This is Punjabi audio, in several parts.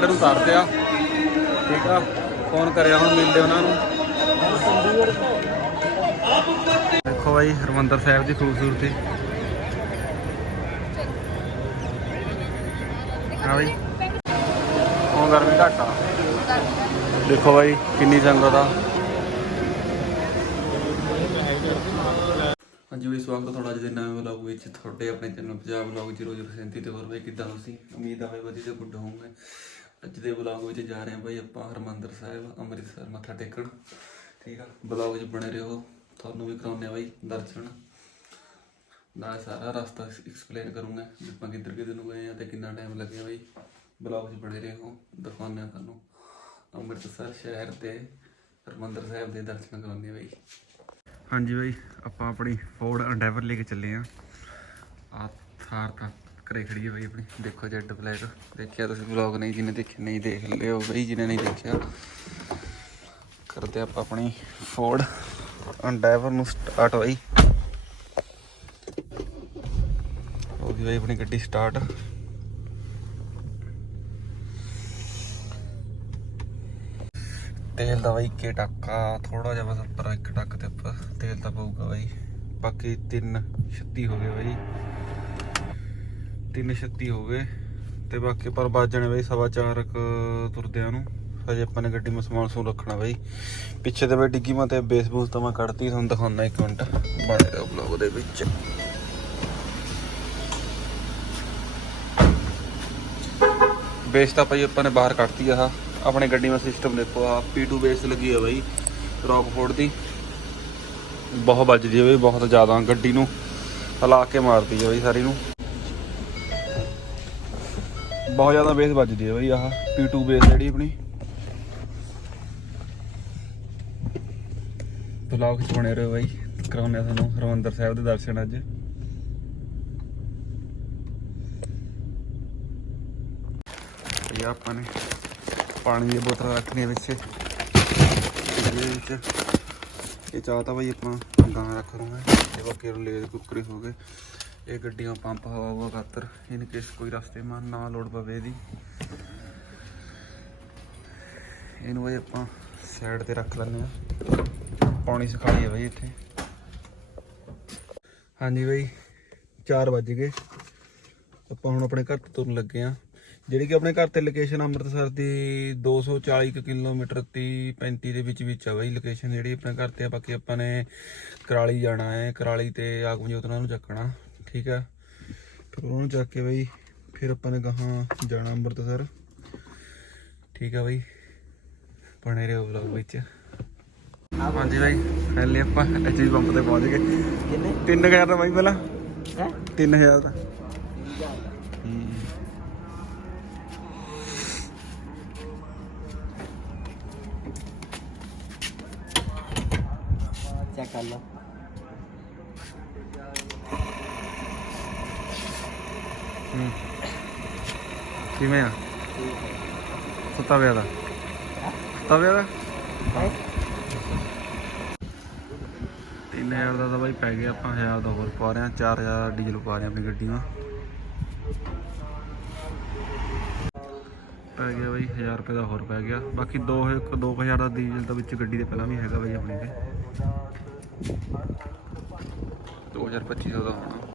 ਕੈਨੇਡਾ ਨੂੰ ਉਤਾਰਦੇ ਆ। ਠੀਕ ਆ? ਫੋਨ ਕਰਿਆ ਹੁਣ ਮਿਲਦੇ ਉਹਨਾਂ ਨੂੰ। ਦੇਖੋ ਬਾਈ, ਹਰਮੰਦਰ ਸਾਹਿਬ ਦੀ ਖੂਬਸੂਰਤੀ। ਹਾਂ ਬਾਈ। ਹੁਣ ਗਰਮੀ ਘੱਟ ਦੇਖੋ ਬਾਈ, ਕਿੰਨੀ ਸੰਗਤ ਆ। ਹਾਂਜੀ ਵੀ ਸਵਾਗਤ ਹੈ ਤੁਹਾਡਾ ਅੱਜ ਦੇ ਨਵੇਂ ਵਲੌਗ ਵਿੱਚ। ਤੁਹਾਡੇ ਆਪਣੇ ਚੈਨਲ ਪੰਜਾਬ ਵਲੌਗ 0037 ਤੇ ਹੋਰ ਬਾਈ, ਕਿੱਦਾਂ ਤੁਸੀਂ? ਉਮੀਦ ਆਵੇ ਵਧੀਆ ਤੇ ਗੁੱਡ ਹੋਵੋਗੇ। ਅੱਜ ਦੇ ਵਲੌਗ ਵਿੱਚ ਜਾ ਰਹੇ ਹਾਂ ਬਾਈ ਆਪਾਂ ਹਰਮੰਦਰ ਸਾਹਿਬ, ਅੰਮ੍ਰਿਤਸਰ ਮੱਥਾ ਟੇਕਣ। ਠੀਕ ਆ? ਵਲੌਗ 'ਚ ਬਣੇ ਰਹੋ। ਤੁਹਾਨੂੰ ਵੀ ਕਰਾਉਂਦੇ ਆ ਬਾਈ ਦਰਸ਼ਨ। ਨਾਲ ਸਾਰਾ ਰਸਤਾ ਐਕਸਪਲੇਨ ਕਰੂੰਗਾ ਵੀ ਆਪਾਂ ਕਿੱਧਰ ਕਿੱਧਰ ਨੂੰ ਗਏ ਆ ਤੇ ਕਿੰਨਾ ਟਾਈਮ ਲੱਗਿਆ ਬਾਈ। ਵਲੌਗ 'ਚ ਬਣੇ ਰਹੋ, ਦਿਖਾਉਂਦੇ ਆ ਤੁਹਾਨੂੰ। ਅੰਮ੍ਰਿਤਸਰ ਸ਼ਹਿਰ ਤੇ ਹਰਮੰਦਰ ਸਾਹਿਬ ਦੇ ਦਰਸ਼ਨ ਕਰਾਉਂਦੇ ਆ ਬਾਈ। ਹਾਂਜੀ ਬਾਈ, ਆਪਾਂ ਆਪਣੀ ਫੋਰਡ ਐਂਡੇਵਰ ਲੈ ਕੇ ਚੱਲੇ ਆ ਆ ਥਾਰ ਤਾਂ ਘਰੇ ਖੜੀ ਹੈ ਬਾਈ ਆਪਣੀ। ਦੇਖੋ ਜੈਡ ਬਲੈਕ। ਦੇਖਿਆ ਤੁਸੀਂ ਵਲੌਗ ਨਹੀਂ, ਜਿਹਨੇ ਦੇਖਿਆ ਨਹੀਂ ਦੇਖ ਲਿਓ ਬਾਈ, ਜਿਹਨੇ ਨਹੀਂ ਦੇਖਿਆ। ਕਰਦੇ ਆਪਾਂ ਆਪਣੀ ਫੋਰਡ ਐਂਡੇਵਰ ਨੂੰ ਸਟਾਰਟ ਬਾਈ। ਹੋ ਗਈ ਬਾਈ ਆਪਣੀ ਗੱਡੀ ਸਟਾਰਟ ਤੇਲ ਦਾ ਬਾਈ ਕੇ ਟੱਕਾ ਥੋੜਾ ਜਿਹਾ ਬਸ ਉੱਪਰ ਇੱਕ ਟੱਕ ਤੇ ਉੱਪਰ ਤੇਲ ਤਾਂ ਪਊਗਾ ਬਾਈ। ਬਾਕੀ 336 ਹੋ ਗਏ ਬਾਈ। 336 ਹੋ ਗਏ ਤੇ ਬਾਕੀ ਪਰ ਬਾਜਣੇ ਬਾਈ ਸਵਾ ਚਾਰ ਕ ਤੁਰਦਿਆਂ ਨੂੰ। ਹਜੇ ਆਪਾਂ ਨੇ ਗੱਡੀ ਮੇ ਸਮਾਨ ਸਮੂਨ ਰੱਖਣਾ ਬਾਈ। ਪਿੱਛੇ ਤੇ ਬਾਈ ਡਿੱਗੀ ਮੈਂ ਤੇ ਬੇਸ ਬੂਸ ਤਾਂ ਮੈਂ ਕੱਢਤੀ, ਤੁਹਾਨੂੰ ਦਿਖਾਉਣਾ ਇੱਕ ਮਿੰਟ। ਬਣੇ ਰਹੋ ਬਲੌਗ ਦੇ ਵਿੱਚ। ਬੇਸ ਤਾਂ ਭਾਈ ਆਪਾਂ ਨੇ ਬਾਹਰ ਕੱਢਤੀ ਆ ਆਹ। ਆਪਣੇ ਗੱਡੀ ਦਾ ਸਿਸਟਮ ਦੇਖੋ ਆ P2 ਬੇਸ ਲੱਗੀ ਆ ਬਾਈ ਰੌਕਫੋਰਡ ਦੀ। ਬਹੁਤ ਵੱਜਦੀ ਹੈ ਬਈ, ਬਹੁਤ ਜ਼ਿਆਦਾ ਗੱਡੀ ਨੂੰ ਹਲਾ ਕੇ ਮਾਰਦੀ ਹੈ ਬਾਈ ਸਾਰੀ ਨੂੰ। ਬਹੁਤ ਜ਼ਿਆਦਾ ਬੇਸ ਵੱਜਦੀ ਹੈ ਬਈ ਆਹ P2 ਬੇਸ ਜਿਹੜੀ ਆਪਣੀ। ਵਲੌਗ ਚ ਬਣੇ ਰਹੋ ਬਾਈ। ਕਰਾਉਂਦੇ ਆ ਤੁਹਾਨੂੰ ਹਰਮੰਦਰ ਸਾਹਿਬ ਦੇ ਦਰਸ਼ਨ ਅੱਜ। ਇਹ ਆਪਾਂ ਨੇ ਪਾਣੀ ਦੀ ਬੋਤਲ ਰੱਖਣੀ ਵਿੱਚ। ਇਹਦੇ ਵਿੱਚ ਇਹ ਚਾਹ ਤਾਂ ਬਈ ਆਪਾਂ ਗਾਂ ਰੱਖ ਲਵਾਂਗੇ ਇਹ ਬਾਕੀ ਲੈ ਕੁੱਕਰੀ ਹੋ ਗਏ। ਇਹ ਗੱਡੀਆਂ ਪੰਪ ਹਵਾ ਹਵਾ ਖਾਤਰ ਇਨ ਕੇਸ ਕੋਈ ਰਸਤੇ ਮਾ ਨਾ ਲੋੜ ਪਵੇ ਇਹਦੀ। ਇਹਨੂੰ ਬਈ ਆਪਾਂ ਸਾਈਡ ਤੇ ਰੱਖ ਲੈਂਦੇ ਆ ਪਾਣੀ ਸੁਖਾਈ ਹੈ ਬਈ ਇੱਥੇ। ਹਾਂਜੀ ਬਈ 4 ਵੱਜ ਗਏ। ਆਪਾਂ ਹੁਣ ਆਪਣੇ ਘਰ ਤੋਂ ਤੁਰਨ ਲੱਗੇ ਆ ਜਿਹੜੀ ਕਿ ਆਪਣੇ ਘਰ ਤੇ ਲੋਕੇਸ਼ਨ ਅੰਮ੍ਰਿਤਸਰ ਦੀ 240 ਕੁ ਕਿਲੋਮੀਟਰ 30 35 ਦੇ ਵਿੱਚ ਵਿੱਚ ਆ ਬਈ। ਲੋਕੇਸ਼ਨ ਜਿਹੜੀ ਆਪਣੇ ਘਰ ਤੇ ਆ, ਬਾਕੀ ਆਪਾਂ ਨੇ ਕਰਾਲੀ ਜਾਣਾ ਹੈ। ਕਰਾਲੀ ਤੇ ਆਗਮਜੋਤ ਨਾਲ ਨੂੰ ਚੱਕਣਾ। ਠੀਕ ਆ। ਫਿਰ ਉਹਨੂੰ ਚੱਕ ਕੇ ਬਈ ਫਿਰ ਆਪਾਂ ਨੇ ਗਾਹਾਂ ਜਾਣਾ ਅੰਮ੍ਰਿਤਸਰ। ਠੀਕ ਆ ਬਈ। ਬਣੇ ਰਹੋ ਵਲੌਗ ਵਿੱਚ। ਹਾਂਜੀ ਬਾਈ ਫਾਈਨਲੀ ਆਪਾਂ ਐਚਪੀ ਪੰਪ ਤੇ ਪਹੁੰਚ ਗਏ। ਕਿੰਨੇ? 3000 ਦਾ ਬਾਈ ਪਹਿਲਾਂ। ਹੈ? 3000 ਦਾ। ਚੈੱਕ ਕਰ ਲਓ। ਹੂੰ। ਕਿਵੇਂ ਆ? ਸੁੱਤਾ ਪਿਆ ਦਾ? ਸੁੱਤਾ ਪਿਆ ਦਾ? 3000 ਦਾ ਤਾਂ ਬਾਈ ਪੈ ਗਿਆ, ਆਪਾਂ 1000 ਦਾ ਹੋਰ ਪਾ ਰਹੇ ਆ 4000 ਦਾ ਡੀਜ਼ਲ ਪਾ ਰਹੇ ਆ ਆਪਣੀ ਗੱਡੀ ਮਾ ਪੈ ਗਿਆ ਬਾਈ 1000 ਰੁਪਏ ਦਾ ਹੋਰ ਪੈ ਗਿਆ। ਬਾਕੀ 2 2000 ਦਾ ਡੀਜ਼ਲ ਤਾਂ ਵਿੱਚ ਗੱਡੀ ਦੇ ਪਹਿਲਾਂ ਵੀ ਹੈਗਾ ਬਾਈ ਆਪਣੀ ਤੇ 2250 ਦਾ ਹੋਣਾ।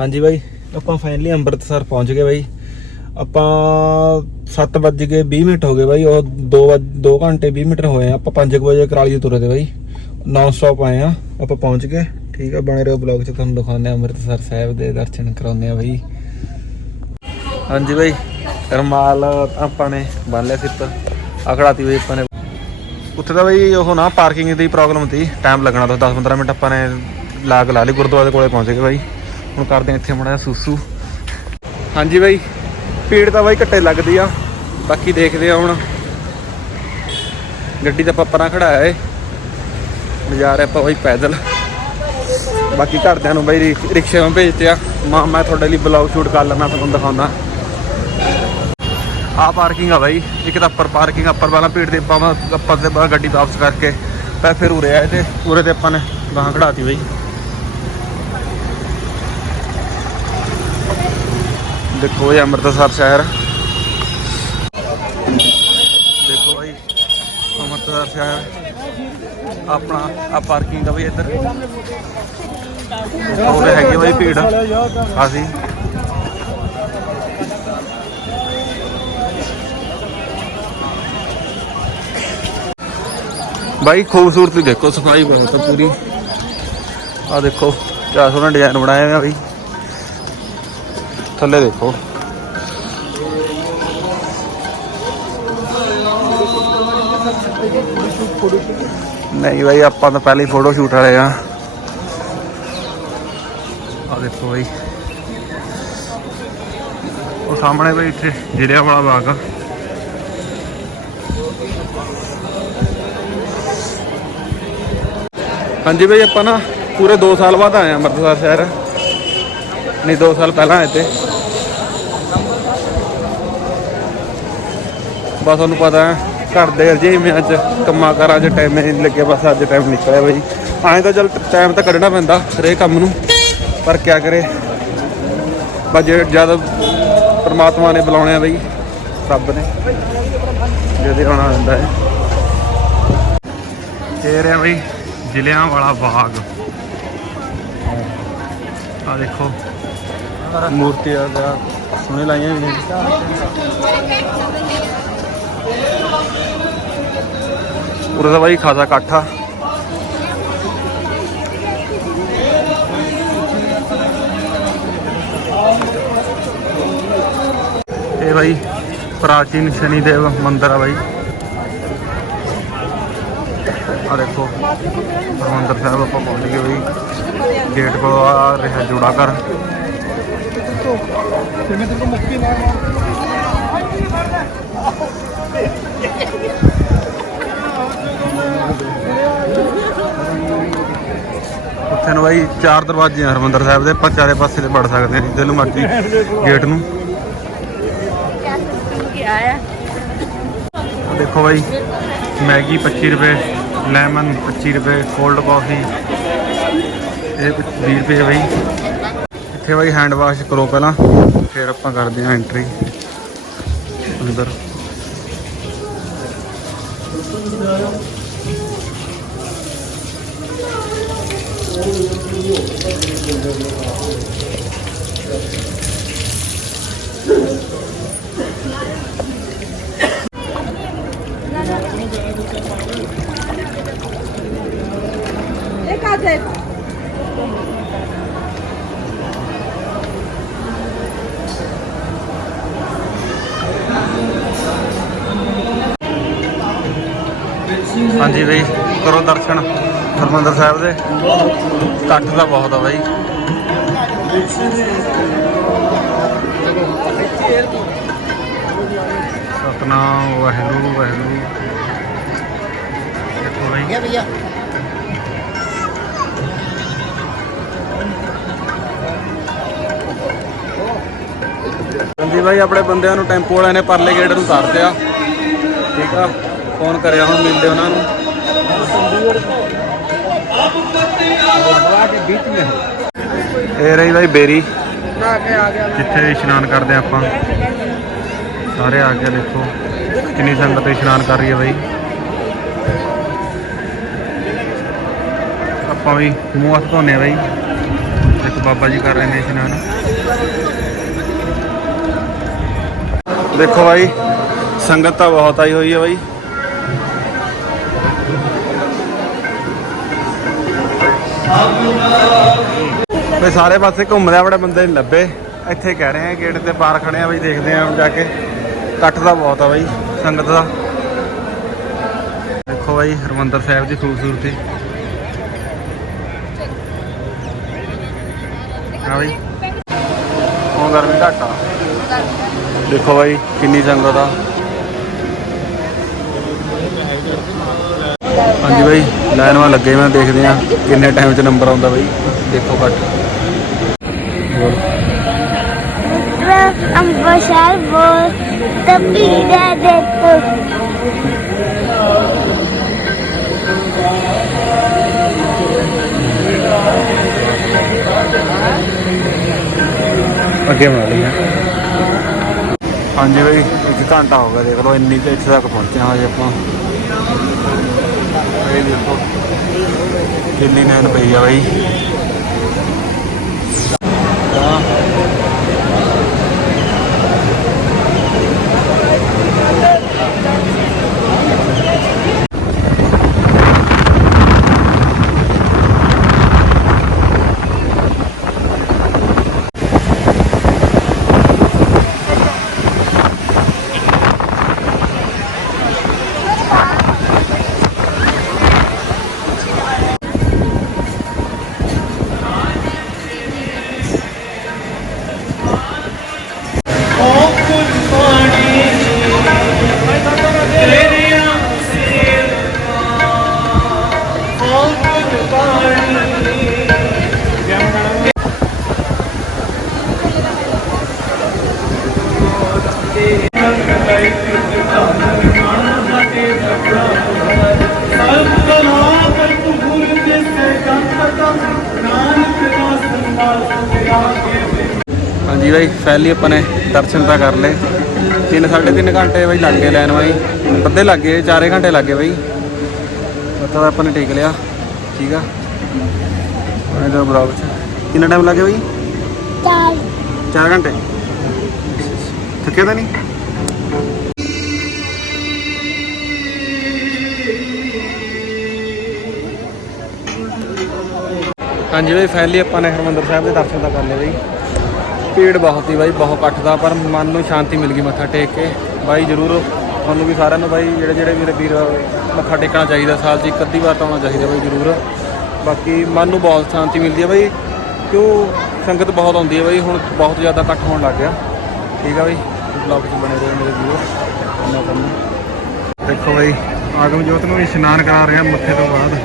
ਹਾਂਜੀ ਬਾਈ, ਆਪਾਂ ਫਾਈਨਲੀ ਅੰਮ੍ਰਿਤਸਰ ਪਹੁੰਚ ਗਏ ਬਾਈ। ਆਪਾਂ 7 ਵੱਜ ਕੇ 20 ਮਿੰਟ ਹੋ ਗਏ ਬਾਈ, ਉਹ 2 2 ਘੰਟੇ 20 ਮਿੰਟ ਹੋਏ ਆ। ਆਪਾਂ 5 ਵਜੇ ਕਰਾਲੀ ਤੋਂ ਤੁਰੇ ਤੇ ਬਾਈ। ਨਾਨ ਸਟਾਪ ਆਏ ਆ, ਆਪਾਂ ਪਹੁੰਚ ਗਏ। ਠੀਕ ਆ, ਬਣੇ ਰਹੋ ਬਲੌਗ 'ਚ, ਤੁਹਾਨੂੰ ਦਿਖਾਉਂਦੇ ਆ ਅੰਮ੍ਰਿਤਸਰ ਸਾਹਿਬ ਦੇ ਦਰਸ਼ਨ ਕਰਾਉਂਦੇ ਆ ਬਾਈ। ਹਾਂਜੀ ਬਾਈ, ਰਮਾਲ ਆਪਾਂ ਨੇ ਬੰਨ ਲਿਆ ਸਿੱਪ ਆਖੜਾਤੀ ਬਾਈ ਆਪਾਂ ਨੇ। ਉੱਥੇ ਤਾਂ ਬਾਈ ਉਹ ਨਾ ਪਾਰਕਿੰਗ ਦੀ ਪ੍ਰੋਬਲਮ ਸੀ ਟਾਈਮ ਲੱਗਣਾ ਤਾਂ 10-15 ਮਿੰਟ ਆਪਾਂ ਨੇ ਲਾਗ ਲਾ ਲਈ, ਗੁਰਦੁਆਰੇ ਦੇ ਕੋਲੇ ਪਹੁੰਚ ਗਏ ਬਾਈ। ਹੁਣ ਕਰਦੇ ਹਾਂ ਇੱਥੇ ਮੜਾ ਸੂਸੂ। ਹਾਂਜੀ ਬਾਈ, ਭੀੜ ਤਾਂ ਬਾਈ ਘੱਟੇ ਲੱਗਦੀ ਆ। ਬਾਕੀ ਦੇਖਦੇ ਆ ਹੁਣ। ਗੱਡੀ ਤਾਂ ਆਪਾਂ ਪਰਾਂ ਖੜਾਇਆ ਏ। ਨਜ਼ਾਰੇ ਆਪਾਂ ਬਾਈ ਪੈਦਲ। ਬਾਕੀ ਘਰਦਿਆਂ ਨੂੰ ਬਾਈ ਰਿਕਸ਼ੇ ਵਿੱਚ ਭੇਜਤੇ ਆ। ਮਾਂ ਮੈਂ ਤੁਹਾਡੇ ਲਈ ਬਲੌਗ ਸ਼ੂਟ ਕਰ ਲੈਣਾ ਤੁਹਾਨੂੰ ਦਿਖਾਉਣਾ ਆ ਪਾਰਕਿੰਗ ਆ ਬਾਈ। ਇੱਕ ਤਾਂ ਉੱਪਰ ਪਾਰਕਿੰਗ ਉੱਪਰ ਵਾਲਾ ਭੀੜ ਦੇ ਆਪਾਂ ਉੱਪਰ ਤੇ ਗੱਡੀ ਵਾਪਸ ਕਰਕੇ ਪੈ ਫਿਰ ਉਰੇ ਆਏ ਤੇ ਉਰੇ ਤੇ ਆਪਾਂ ਨੇ ਗਾਂ ਖੜਾਤੀ ਬਾਈ। ਦੇਖੋ ਇਹ ਅੰਮ੍ਰਿਤਸਰ ਸ਼ਹਿਰ। ਦੇਖੋ ਬਾਈ, ਅੰਮ੍ਰਿਤਸਰ ਸ਼ਹਿਰ। ਆਪਣਾ ਆ ਪਾਰਕਿੰਗ ਦਾ ਬਾਈ ਇੱਧਰ। ਉਹਦੇ ਹੈਗੀ ਬਾਈ ਭੀੜ। ਅਸੀਂ ਬਾਈ, ਖੂਬਸੂਰਤੀ ਦੇਖੋ, ਸਫ਼ਾਈ ਬਹੁਤ ਪੂਰੀ। ਆ ਦੇਖੋ ਕਿਆ ਸੋਹਣਾ ਡਿਜ਼ਾਈਨ ਬਣਾਇਆ ਹੋਇਆ ਬਾਈ। ਥੱਲੇ ਦੇਖੋ। ਨਹੀਂ ਬਾਈ, ਆਪਾਂ ਤਾਂ ਪਹਿਲੇ ਫੋਟੋ ਸ਼ੂਟ ਵਾਲੇ ਆ। ਆ ਦੇਖੋ ਬਾਈ। ਉਹ ਸਾਹਮਣੇ ਬਾਈ ਇੱਥੇ ਜਿਹੜਿਆ ਵਾਲਾ ਬਾਗ ਆ। ਹਾਂਜੀ ਬਾਈ, ਆਪਾਂ ਨਾ ਪੂਰੇ 2 ਸਾਲ ਬਾਅਦ ਆਏ ਆ ਅੰਮ੍ਰਿਤਸਰ ਸ਼ਹਿਰ। ਨਹੀਂ 2 ਸਾਲ ਪਹਿਲਾਂ ਆਏ ਤੇ ਬਸ ਤੁਹਾਨੂੰ ਪਤਾ ਹੈ, ਘਰ ਦੇ ਅਰਜੀਮਿਆਂ ਚ ਕੰਮਾਂ ਕਾਰਾਂ 'ਚ ਟਾਈਮ ਨਹੀਂ ਲੱਗਿਆ ਬਸ ਅੱਜ ਟਾਈਮ ਨਿਕਲਿਆ ਬਾਈ। ਐਂ ਤਾਂ ਚਲ ਟਾਈਮ ਤਾਂ ਕੱਢਣਾ ਪੈਂਦਾ ਹਰੇਕ ਕੰਮ ਨੂੰ, ਪਰ ਕਿਆ ਕਰੇ। ਬਸ ਜ਼ਿਆਦਾ ਪਰਮਾਤਮਾ ਨੇ ਬੁਲਾਉਣੇ ਆ ਬਈ, ਰੱਬ ਨੇ। ਜਦੇ ਆਉਣਾ ਹੁੰਦਾ ਹੈ। ਇਹ ਰਿਹਾ ਬਈ ਜ਼ਿਲ੍ਹਿਆਂ ਵਾਲਾ ਬਾਗ। ਆ ਦੇਖੋ। ਮੂਰਤੀਆਂ ਦਾ ਸੋਹਣੇ ਲਾਈਆਂ ਵੀ ਉਰੇ ਦਾ ਬਾਈ ਖਾਸਾ ਇਕੱਠਾ ਇਹ ਬਾਈ ਪ੍ਰਾਚੀਨ ਸ਼ਨੀਦੇਵ ਮੰਦਿਰ ਆ ਬਾਈ। ਆ ਦੇਖੋ, ਹਰਮੰਦਰ ਸਾਹਿਬ ਆਪਾਂ ਪਹੁੰਚ ਗਏ ਬਈ। ਗੇਟ ਕੋਲ ਆ ਰਿਹਾ ਜੋੜਾ ਘਰ ਉੱਥੇ ਨੂੰ ਬਾਈ ਚਾਰ ਦਰਵਾਜ਼ੇ ਆ ਹਰਮੰਦਰ ਸਾਹਿਬ ਦੇ ਆਪਾਂ ਚਾਰੇ ਪਾਸੇ ਤੇ ਵੜ ਸਕਦੇ ਹਾਂ ਜਿੱਧਰ ਨੂੰ ਮਰਜ਼ੀ ਗੇਟ ਨੂੰ क्या है ਆਹ ਦੇਖੋ ਬਾਈ ਮੈਗੀ 25 ਰੁਪਏ ਲੈਮਨ 25 ਰੁਪਏ ਕੋਲਡ ਕਾਫੀ ਇਹ 20 ਰੁਪਏ ਬਾਈ ਇੱਥੇ ਬਾਈ ਹੈਂਡ ਵਾਸ਼ ਕਰੋ ਪਹਿਲਾਂ ਫਿਰ ਆਪਾਂ ਕਰਦੇ ਹਾਂ ਐਂਟਰੀ ਅੰਦਰ। एक ਹਾਂਜੀ ਬਈ ਕਰੋ ਦਰਸ਼ਨ ਹਰਮੰਦਰ ਸਾਹਿਬ ਦੇ। ਇਕੱਠ ਦਾ ਬਹੁਤ ਆ ਬਾਈ। ਸਤਨਾਮ ਵਾਹਿਗੁਰੂ ਵਾਹਿਗੁਰੂ। ਦੇਖੋ ਬਾਈ। भैया ਹਾਂਜੀ ਬਾਈ ਆਪਣੇ ਬੰਦਿਆਂ ਨੂੰ ਟੈਂਪੋ ਵਾਲਿਆਂ ਨੇ ਪਰਲੇ ਗੇਟ ਨੂੰ ਉਤਾਰਤੇ ਆ ਠੀਕ ਆ। ਫੋਨ ਕਰਿਆ ਹੁਣ ਮਿਲਦੇ ਉਹਨਾਂ ਨੂੰ। ਇਹ ਰਹੀ ਬਾਈ ਬੇਰੀ। ਜਿੱਥੇ ਇਸ਼ਨਾਨ ਕਰਦੇ ਆ ਆਪਾਂ। ਸਾਰੇ ਆ ਕੇ ਦੇਖੋ ਕਿੰਨੀ ਸੰਗਤ ਇਸ਼ਨਾਨ ਕਰ ਰਹੀ ਹੈ ਬਾਈ। ਆਪਾਂ ਵੀ ਮੂੰਹ ਹੱਥ ਧੋਨੇ ਆ ਬਾਈ। ਇੱਕ ਬਾਬਾ ਜੀ ਕਰ ਰਹੇ ਨੇ ਇਸ਼ਨਾਨ। ਦੇਖੋ ਬਾਈ, ਸੰਗਤ ਤਾਂ ਬਹੁਤ ਆਈ ਹੋਈ ਹੈ ਬਾਈ। ਬਈ ਸਾਰੇ ਪਾਸੇ ਘੁੰਮਦੇ ਆ ਬੰਦੇ ਨਹੀਂ ਲੱਭੇ। ਇੱਥੇ ਕਹਿ ਰਹੇ ਆ, ਗੇਟ ਤੇ ਪਾਰ ਖੜੇ ਆ ਬਈ, ਦੇਖਦੇ ਆ ਜਾ ਕੇ। ਇਕੱਠ ਦਾ ਬਹੁਤ ਆ ਬਾਈ, ਸੰਗਤ ਦਾ। ਦੇਖੋ ਬਾਈ, ਹਰਮੰਦਰ ਸਾਹਿਬ ਦੀ ਖੂਬਸੂਰਤੀ। ਹਾਂ ਬਾਈ। ਹੁਣ ਗਰਮੀ ਘੱਟ ਆ। ਦੇਖੋ ਬਾਈ, ਕਿੰਨੀ ਸੰਗਤ ਆ। ਹਾਂਜੀ ਬਾਈ, ਲਾਈਨ ਵਾਂ ਲੱਗੇ ਮੈਂ, ਦੇਖਦੇ ਆ ਕਿੰਨੇ ਟਾਈਮ 'ਚ ਨੰਬਰ ਆਉਂਦਾ ਬਾਈ। ਦੇਖੋ ਘੱਟ। ਅੰਬਸ਼ਰ ਬੋਲ ਤਪੀੜਾ ਦੇਖੋ ਅੱਗੇ ਬਣਾ ਲਈ ਹਾਂਜੀ ਬਾਈ, ਇੱਕ ਘੰਟਾ ਹੋ ਗਿਆ, ਦੇਖ ਲਓ, ਇੰਨੀ ਤੇ ਇੱਥੇ ਤੱਕ ਪਹੁੰਚੇ ਹਾਂ ਹਜੇ ਆਪਾਂ। ਇਹ ਦੇਖੋ। ਕਿੰਨੀ ਨੈਣ ਪਈ ਆ ਬਾਈ। ਹਾਂਜੀ ਬਾਈ ਫੈਲੀ ਆਪਾਂ ਨੇ ਦਰਸ਼ਨ ਤਾਂ ਕਰ ਲਏ। ਤਿੰਨ ਸਾਢੇ ਤਿੰਨ ਘੰਟੇ ਬਾਈ ਲੱਗ ਗਏ ਲੈਣ ਬਾਈ। ਅੱਧੇ ਲੱਗ ਗਏ 4 ਘੰਟੇ ਲੱਗ ਗਏ ਬਾਈ। ਮਤਲਬ ਆਪਾਂ ਨੇ ਟੇਕ ਲਿਆ। ਠੀਕ ਆ? ਉਹਨੇ ਤਾਂ ਬਲੌਗ ਚ। ਕਿੰਨਾ ਟਾਈਮ ਲੱਗਿਆ ਬਾਈ? ਚਾਰ। 4 ਘੰਟੇ? ਥੱਕੇ ਤਾਂ ਨਹੀਂ? ਹਾਂਜੀ ਬਾਈ ਫਾਈਨਲੀ ਆਪਾਂ ਨੇ ਹਰਮੰਦਰ ਸਾਹਿਬ ਦੇ ਦਰਸ਼ਨ ਤਾਂ ਕਰ ਲਏ ਬਾਈ। ਭੀੜ ਬਹੁਤ ਸੀ ਬਾਈ, ਬਹੁਤ ਇਕੱਠ ਦਾ ਪਰ ਮਨ ਨੂੰ ਸ਼ਾਂਤੀ ਮਿਲ ਗਈ ਮੱਥਾ ਟੇਕ ਕੇ। ਬਾਈ ਜਰੂਰ ਤੁਹਾਨੂੰ ਵੀ ਸਾਰਿਆਂ ਨੂੰ ਬਾਈ, ਜਿਹੜੇ ਜਿਹੜੇ ਮੇਰੇ ਵੀਰ ਮੱਥਾ ਟੇਕਣਾ ਚਾਹੀਦਾ, ਸਾਲ 'ਚ ਇੱਕ ਅੱਧੀ ਵਾਰ ਤਾਂ ਆਉਣਾ ਚਾਹੀਦਾ ਬਾਈ ਜਰੂਰ। ਬਾਕੀ ਮਨ ਨੂੰ ਬਹੁਤ ਸ਼ਾਂਤੀ ਮਿਲਦੀ ਹੈ ਬਾਈ, ਕਿਉਂ ਸੰਗਤ ਬਹੁਤ ਆਉਂਦੀ ਹੈ ਬਾਈ, ਹੁਣ ਬਹੁਤ ਜ਼ਿਆਦਾ ਇਕੱਠ ਹੋਣ ਲੱਗ ਗਿਆ। ਠੀਕ ਆ ਬਾਈ ਬਲੌਗ 'ਚ ਬਣੇ ਰਹੋ ਮੇਰੇ ਵੀਰੋ। ਮੈਂ ਤੁਹਾਨੂੰ। ਦੇਖੋ ਬਾਈ ਆਗਮ ਜੋਤ ਨੂੰ ਇਸ਼ਨਾਨ ਕਰਾ ਰਿਹਾ ਮੱਥੇ ਤੋਂ ਬਾਅਦ।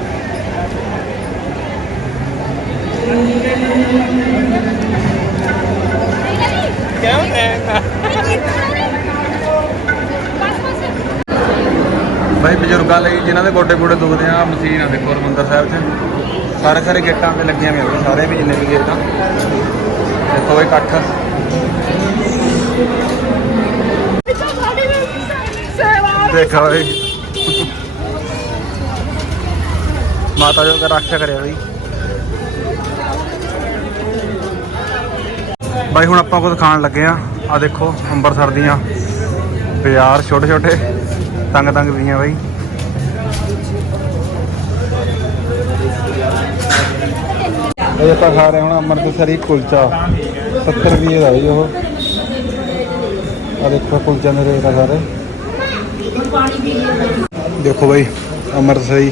ਬਾਈ ਬਜ਼ੁਰਗਾਂ ਲਈ ਜਿਨ੍ਹਾਂ ਦੇ ਗੋਡੇ ਗੋਡੇ ਦੁਖਦੇ ਆ ਮਸ਼ੀਨ ਆ ਦੇਖੋ ਹਰਮੰਦਰ ਸਾਹਿਬ 'ਚ। ਸਾਰੇ ਸਾਰੇ ਗੇਟਾਂ ਤੇ ਲੱਗੀਆਂ ਹੋਈਆਂ ਬਾਈ ਸਾਰੇ ਵੀ ਜਿੰਨੇ ਵੀ ਗੇਟਾਂ ਦੇਖੋ ਬਾਈ ਇਕੱਠ। ਦੇਖਾ ਬਾਈ ਮਾਤਾ ਜੋ ਕਰ ਰੱਖਿਆ ਕਰਿਆ ਬਾਈ ਬਾਈ, ਹੁਣ ਆਪਾਂ ਕੁਝ ਖਾਣ ਲੱਗੇ ਆ ਆ ਦੇਖੋ ਅੰਮ੍ਰਿਤਸਰ ਦੀਆਂ ਬਾਜ਼ਾਰ, ਛੋਟੇ ਛੋਟੇ, ਤੰਗ ਤੰਗ ਵੀਆਂ ਬਾਈ। ਇਹ ਆਪਾਂ ਖਾ ਰਹੇ ਹੁਣ ਅੰਮ੍ਰਿਤਸਰੀ ਕੁਲਚਾ। 70 ਰੁਪਏ ਦਾ ਜੀ ਉਹ। ਆ ਦੇਖੋ, ਕੁਲਚਾ ਰੇਟ ਆ ਸਾਰੇ। ਦੇਖੋ ਬਾਈ, ਅੰਮ੍ਰਿਤਸਰੀ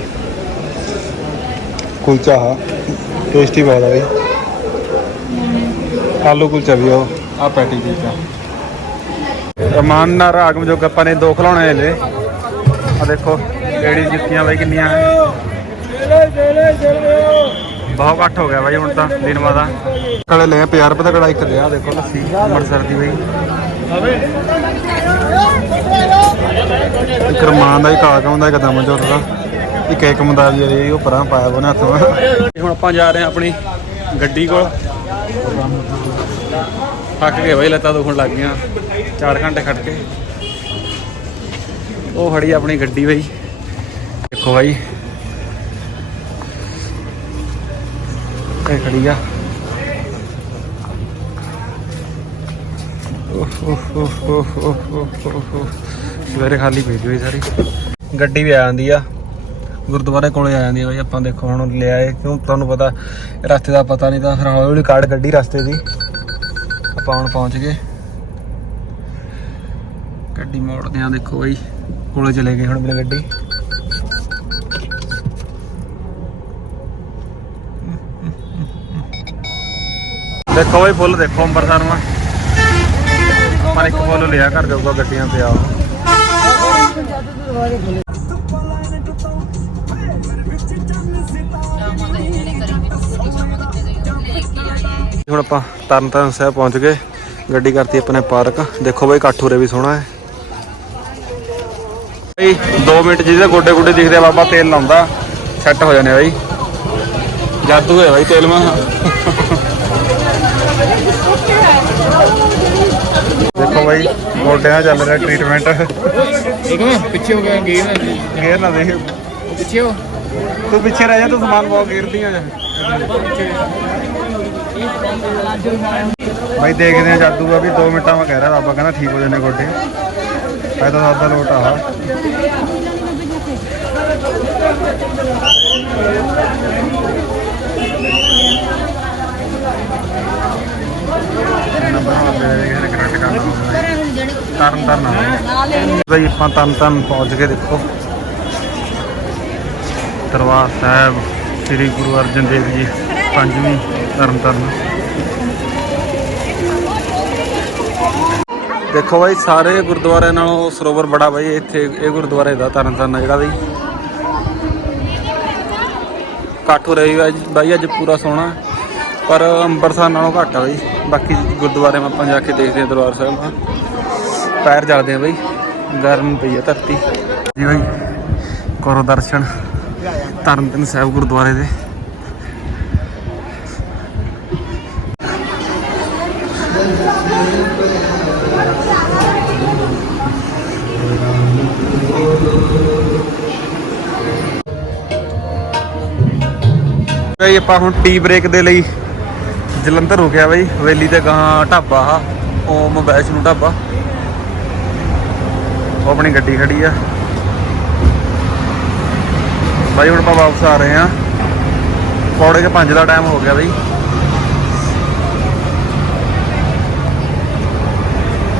ਕੁਲਚਾ ਹਾ ਟੇਸਟੀ ਬਹੁਤ ਆ ਬਾਈ। ਆਲੂ ਕੁਲਚਾ ਵੀ ਉਹ। ਆ ਪੈਟੀ ਕੁਲਚਾ ਰਮਾਨ ਨਾਲ ਰਾਗਮ ਜੋ ਆਪਾਂ ਨੇ ਦੋ ਖਿਲਾਉਣੇ ਲੈ ਆ ਦੇਖੋ ਕਿਹੜੀ ਜੁੱਤੀਆਂ ਬਾਈ ਕਿੰਨੀਆਂ। ਬਹੁਤ ਘੱਟ ਹੋ ਗਿਆ ਬਾਈ ਹੁਣ ਤਾਂ ਦਿਨ ਮਾਦਾ ਕੜੇ ਲੈ 50 ਰੁਪਏ ਦਾ ਕੜਾ ਇੱਕ ਲਿਆ ਦੇਖੋ ਲੱਸੀ ਅੰਮ੍ਰਿਤਸਰ ਦੀ ਬਾਈ। ਇੱਕ ਰਮਾਨ ਦਾ ਹੀ ਕਾਗ ਆਉਂਦਾ ਇੱਕ ਦਮ ਜੋਤ ਦਾ ਇੱਕ ਇੱਕ ਮੁੰਡਾ ਜੀ ਇਹ ਉਹ ਪਰਾਂ ਪਾਇਆ ਉਹਨੇ ਹੱਥੋਂ। ਹੁਣ ਆਪਾਂ ਜਾ ਰਹੇ ਹਾਂ ਆਪਣੀ ਗੱਡੀ ਕੋਲ। ਥੱਕ ਗਏ ਬਈ ਲੱਤਾਂ ਦੁਖਣ ਲੱਗ ਗਈਆਂ। 4 ਘੰਟੇ ਖੜ ਕੇ। ਉਹ ਖੜੀ ਆਪਣੀ ਗੱਡੀ ਬਈ। ਦੇਖੋ ਬਾਈ। ਇਹ ਖੜੀ ਆ। ਸਵੇਰੇ ਖਾਲੀ ਭੇਜੋ ਇਹ ਸਾਰੀ। ਗੱਡੀ ਵੀ ਆ ਜਾਂਦੀ ਆ। ਗੁਰਦੁਆਰੇ ਕੋਲੇ ਆ ਜਾਂਦੀ ਆ ਬਈ, ਆਪਾਂ ਦੇਖੋ ਹੁਣ ਲੈ ਆਏ, ਕਿਉਂ ਤੁਹਾਨੂੰ ਪਤਾ, ਰਸਤੇ ਦਾ ਪਤਾ ਨਹੀਂ ਤਾਂ ਫਿਰ ਹੌਲੀ ਹੌਲੀ ਕਾਰਡ ਗੱਡੀ ਰਸਤੇ ਦੀ। ਆਪਾਂ ਹੁਣ ਪਹੁੰਚ ਗਏ। ਗੱਡੀ ਮੋੜਦੇ ਆ ਦੇਖੋ ਬਈ, ਕੋਲੇ ਚਲੇ ਗਏ ਹੁਣ ਮੇਰੀ ਗੱਡੀ। ਦੇਖੋ ਬਾਈ, ਫੁੱਲ ਦੇਖੋ ਅੰਮ੍ਰਿਤਸਰ ਮਾ ਪਰ ਇੱਕ ਫੁੱਲ ਲਿਆ ਕਰ ਜਾਊਗਾ ਗੱਡੀਆਂ ਤੇ ਆਓ। ਹੁਣ ਆਪਾਂ ਤਰਨਤਾਰਨ ਸਾਹਿਬ ਪਹੁੰਚ ਗਏ। ਗੱਡੀ ਕਰਤੀ ਆਪਣੇ ਪਾਰਕ। ਦੇਖੋ ਬਈ ਇਕੱਠ ਉਰੇ ਵੀ ਸੋਹਣਾ ਹੈ। ਬਈ 2 ਮਿੰਟ ਜਿਹਦੇ ਗੋਡੇ ਗੋਡੇ ਦਿਖਦੇ ਆ ਬਾਬਾ ਤੇਲ ਲਾਉਂਦਾ। ਸੈੱਟ ਹੋ ਜਾਣੇ ਬਈ। ਜਾਦੂ ਹੋਇਆ ਬਈ ਤੇਲ ਮਾ ਦੇਖੋ ਬਾਈ ਗੋਡਿਆਂ ਚੱਲ ਰਿਹਾ ਟ੍ਰੀਟਮੈਂਟ ਇੱਕ ਮਿੰਟ ਪਿੱਛੇ ਹੋ ਗਿਆ ਗੇਰ ਗੇਰ ਨਾ ਦੇਖ। ਪਿੱਛੇ ਹੋ। ਤੂੰ ਪਿੱਛੇ ਰਹਿ ਜਾ ਤੂੰ ਸਮਾਨ ਬਹੁਤ ਗੇਰਦੀਆਂ ਜਾ ਬਾਈ ਦੇਖਦੇ ਆ ਜਾਦੂ ਆ ਵੀ 2 ਮਿੰਟਾਂ ਮੈਂ ਕਹਿ ਰਿਹਾ ਬਾਬਾ ਕਹਿੰਦਾ ਠੀਕ ਹੋ ਜਾਣੇ ਗੋਡੇ। ਐ ਤਾਂ ਸਾਦਾ ਲੋਟ ਆ ਤਰਨ ਤਰਨ ਬਈ ਆਪਾਂ ਤਰਨ ਤਰਨ ਪਹੁੰਚ ਗਏ ਦੇਖੋ। ਦਰਬਾਰ ਸਾਹਿਬ। ਸ੍ਰੀ ਗੁਰੂ ਅਰਜਨ ਦੇਵ ਜੀ, ਪੰਜਵੀਂ ਤਰਨ ਤਰਨ ਦੇਖੋ ਬਾਈ, ਸਾਰੇ ਗੁਰਦੁਆਰਿਆਂ ਨਾਲੋਂ ਸਰੋਵਰ ਬੜਾ ਬਾਈ, ਇੱਥੇ ਇਹ ਗੁਰਦੁਆਰੇ ਦਾ ਤਰਨ ਤਾਰਨ ਆ ਜਿਹੜਾ ਬਾਈ। ਘੱਟ ਹੋ ਰਹੀ ਬਾਈ ਬਾਈ, ਅੱਜ ਪੂਰਾ ਸੋਹਣਾ। ਪਰ ਅੰਮ੍ਰਿਤਸਰ ਨਾਲੋਂ ਘੱਟ ਆ ਬਾਈ। ਬਾਕੀ ਗੁਰਦੁਆਰੇ ਆਪਾਂ ਜਾ ਕੇ ਦੇਖਦੇ ਹਾਂ ਦਰਬਾਰ ਸਾਹਿਬ ਦਾ। ਪੈਰ ਜਲਦੇ ਆ ਬਾਈ। ਗਰਮ ਪਈ ਆ ਧਰਤੀ। ਜੀ ਬਾਈ, ਕਰੋ ਦਰਸ਼ਨ। ਤਰਨਤਾਰਨ ਸਾਹਿਬ ਗੁਰਦੁਆਰੇ ਦੇ। ਬਈ ਆਪਾਂ ਹੁਣ ਟੀ ਬ੍ਰੇਕ ਦੇ ਲਈ ਜਲੰਧਰ ਹੋ ਗਿਆ ਬਈ। ਹਵੇਲੀ ਤੇ ਗਾਂ ਢਾਬਾ ਆ ਓਮ ਵੈਸ਼ਨੂ ਢਾਬਾ। ਉਹ ਆਪਣੀ ਗੱਡੀ ਖੜੀ ਆ। ਬਾਈ, ਹੁਣ ਆਪਾਂ ਵਾਪਸ ਆ ਰਹੇ ਆ ਪੌੜੇ ਕੇ 5 ਦਾ ਟਾਈਮ ਹੋ ਗਿਆ ਬਈ।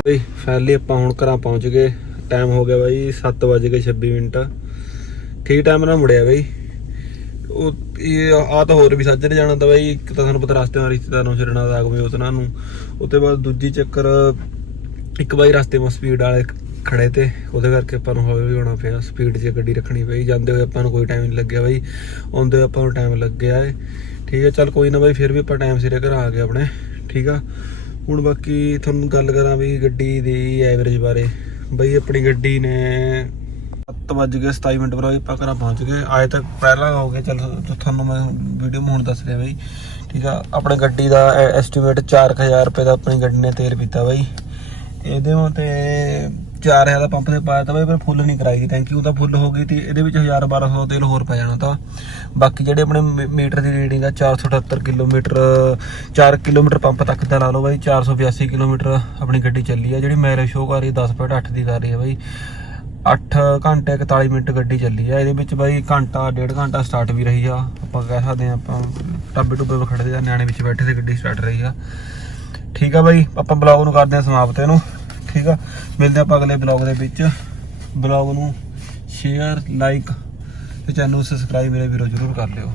ਬਈ ਫਾਈਨਲੀ ਆਪਾਂ ਹੁਣ ਘਰਾਂ ਪਹੁੰਚ ਗਏ। ਟਾਈਮ ਹੋ ਗਿਆ ਬਾਈ 7:26 ਮਿੰਟ। ਠੀਕ ਟਾਈਮ ਨਾਲ ਮੁੜਿਆ ਬਾਈ। ਉਹ ਇਹ ਆ ਤਾਂ ਹੋਰ ਵੀ ਸਾਜਰੇ ਜਾਣਾ ਤਾਂ ਬਾਈ, ਇੱਕ ਤਾਂ ਸਾਨੂੰ ਪਤਾ ਰਸਤੇ ਨਾਲ ਰਿਸ਼ਤੇਦਾਰ ਨੂੰ ਛੱਡਣਾ ਦਾ ਅਗਵੇਂ ਉਤਨਾ ਨੂੰ। ਉੱਤੇ ਬਾਅਦ ਦੂਜੀ ਚੱਕਰ, ਇੱਕ ਵਾਰੀ ਰਸਤੇ ਮਾ ਸਪੀਡ ਵਾਲੇ ਖੜੇ ਤੇ ਉਹਦੇ ਕਰਕੇ ਆਪਾਂ ਨੂੰ ਹੌਲੀ ਹੌਲੀ ਹੋਣਾ ਪਿਆ ਸਪੀਡ 'ਚ ਗੱਡੀ ਰੱਖਣੀ ਪਈ, ਜਾਂਦੇ ਹੋਏ ਆਪਾਂ ਨੂੰ ਕੋਈ ਟਾਈਮ ਨਹੀਂ ਲੱਗਿਆ ਬਾਈ। ਆਉਂਦੇ ਹੋਏ ਆਪਾਂ ਨੂੰ ਟਾਈਮ ਲੱਗਿਆ ਏ। ਠੀਕ ਹੈ ਚੱਲ ਕੋਈ ਨਾ ਬਾਈ, ਫਿਰ ਵੀ ਆਪਾਂ ਟਾਈਮ ਸਿਰੇ ਘਰ ਆ ਗਏ ਆਪਣੇ। ਠੀਕ ਆ? ਹੁਣ ਬਾਕੀ ਤੁਹਾਨੂੰ ਗੱਲ ਕਰਾਂ ਵੀ ਗੱਡੀ ਦੀ ਐਵਰੇਜ ਬਾਰੇ। ਬਾਈ ਆਪਣੀ ਗੱਡੀ ਨੇ 7:27 ਮਿੰਟ ਪਰ ਆਪਾਂ ਘਰਾਂ ਪਹੁੰਚ ਗਏ। ਆਏ ਤੱਕ ਪਹਿਲਾਂ ਹੋ ਗਏ, ਚਲ ਤੁਹਾਨੂੰ ਮੈਂ ਵੀਡੀਓ ਹੁਣ ਦੱਸ ਰਿਹਾ ਬਾਈ। ਠੀਕ ਆ, ਆਪਣੇ ਗੱਡੀ ਦਾ ਐਸਟੀਮੇਟ 4000 ਰੁਪਏ ਦਾ ਆਪਣੀ ਗੱਡੀ ਨੇ ਤੇਲ ਪੀਤਾ ਬਾਈ। ਇਹਦੇ ਉਹ ਤੇ 4000 ਦਾ ਪੰਪ ਤੇ ਪਾਇਆ ਤਾਂ ਬਾਈ ਪਰ ਫੁੱਲ ਨਹੀਂ ਕਰਾਈ ਟੈਂਕੀ ਉਹ ਤਾਂ ਫੁੱਲ ਹੋ ਗਈ ਤੇ ਇਹਦੇ ਵਿੱਚ 1000 1200 ਤੇਲ ਹੋਰ ਪੈ ਜਾਣਾ ਤਾਂ। ਬਾਕੀ ਜਿਹੜੇ ਆਪਣੇ ਮੀ- ਮੀਟਰ ਦੀ ਰੀਡਿੰਗ ਆ 478 ਕਿਲੋਮੀਟਰ 4 ਕਿਲੋਮੀਟਰ ਪੰਪ ਤੱਕ ਦਾ ਲਾ ਲਓ ਬਾਈ 482 ਕਿਲੋਮੀਟਰ ਆਪਣੀ ਗੱਡੀ ਚੱਲੀ ਆ, ਜਿਹੜੀ ਮੈਰੇ ਸ਼ੋਅ ਕਰ ਰਹੀ 10.8 ਦੀ ਕਰ ਰਹੀ ਹੈ ਬਾਈ। 8 ਘੰਟੇ 41 ਮਿੰਟ ਗੱਡੀ ਚੱਲੀ ਆ, ਇਹਦੇ ਵਿੱਚ ਬਾਈ ਘੰਟਾ, ਡੇਢ ਘੰਟਾ ਸਟਾਰਟ ਵੀ ਰਹੀ ਆ। ਆਪਾਂ ਕਹਿ ਸਕਦੇ ਆ, ਆਪਾਂ ਟੱਬੇ ਟੁੱਬੇ ਵਿੱਚ ਆ, ਨਿਆਣੇ ਵਿੱਚ ਬੈਠੇ ਤੇ ਗੱਡੀ ਸਟਾਰਟ ਰਹੀ ਆ। ਠੀਕ ਆ ਬਾਈ, ਆਪਾਂ ਬਲੌਗ ਨੂੰ ਕਰਦੇ ਆ ਸਮਾਪਤ ਇਹਨੂੰ। ਠੀਕ ਆ? ਮਿਲਦੇ ਆਪਾਂ ਅਗਲੇ ਬਲੌਗ ਦੇ ਵਿੱਚ। ਬਲੌਗ ਨੂੰ ਸ਼ੇਅਰ ਲਾਈਕ ਤੇ ਚੈਨਲ ਨੂੰ ਸਬਸਕ੍ਰਾਈਬ ਮੇਰੇ ਵੀਰੋ, ਜਰੂਰ ਕਰ ਲਿਓ।